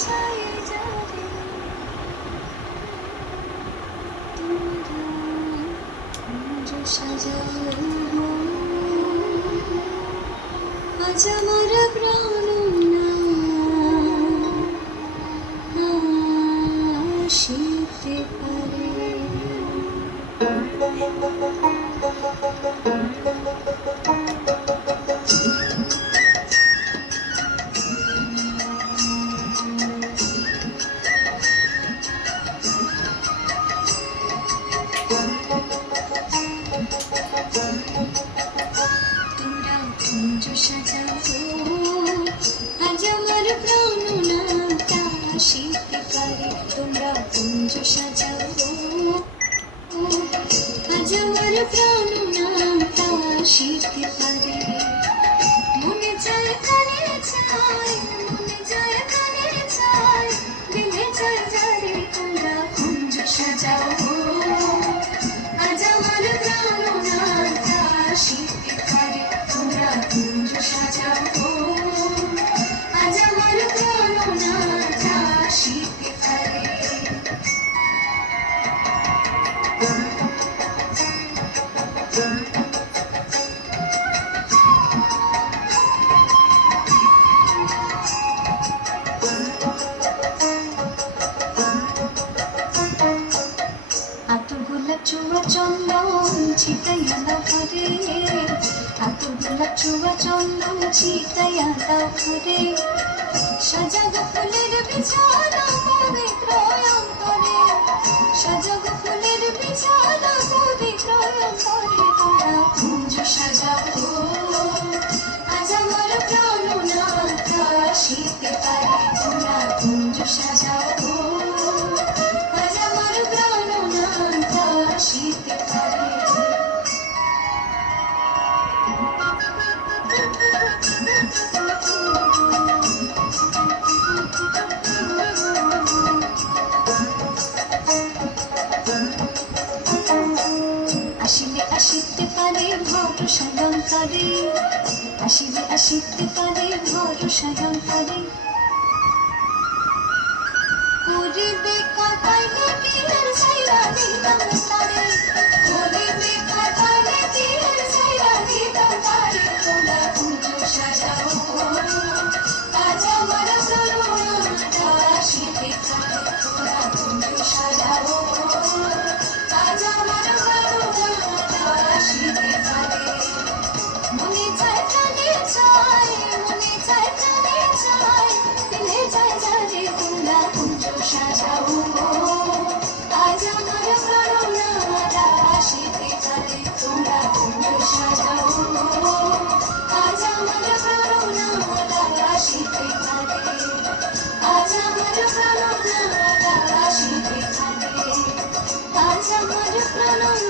ছায়ে যাবে তোমরা কুঞ্জ সাজাও আজ আমার প্রাণ আসিতে পারে। তোমরা কুঞ্জ সাজাও আজ আমার প্রাণনাথ আসিতে পারে। তোমরা কুঞ্জ সাজাও আজ আমার প্রাণনাথ আসিতে পারে। মনে যায় কানে চায়, মনে যায় কানে চায়, দিলে চায় যারে। তোমরা কুঞ্জ সাজাও আজ আমার প্রাণনাথ আসিতে পারে। তোমরা কুঞ্জ সাজাও আজ আমার প্রাণনাথ আসিতে পারে। আতগুলা চুয়া চন্দন ছিটাইয়া দাও ঘরে, আতগুলা চুয়া চন্দন ছিটাইয়া দাও ঘরে। সাজাগো ফুলের বিছানা পবিত্র অন্তরে, সাজাগো ফুলের বিছানা পবিত্র অন্তরে। তোমরা কুঞ্জ সাজাও আজ আমার প্রাণনাথ আসিতে পারে। তোমরা কুঞ্জ সাজাও আজ আমার প্রাণনাথ আসিতে পারে। আসিলে আসিতে পারে ভরসা অন্তরে, আসিলে আসিতে পারে ভরসা অন্তরে। করিবে কাটাইলে বিয়ের ছাইরা দিতাম তারে, করিবে কাটাইলে বিয়ের ছাইরা দিতাম তারে। তোমরা কুঞ্জ সাজাও আজ আমার প্রাণনাথ আসিতে পারে। তোমরা কুঞ্জ সাজাও আজ আমার প্রাণনাথ আসিতে পারে। মনে চায় কানে চায়, মনে চায় কানে চায়, দিলে চায় যারে। তোমরা কুঞ্জ সাজাও আজ আমার প্রাণনাথ আসিতে পারে। তোমরা কুঞ্জ সাজাও আজ আমার প্রাণনাথ আসিতে পারে। আজ আমার প্রাণনাথ আসিতে পারে। আজ আমার প্রাণ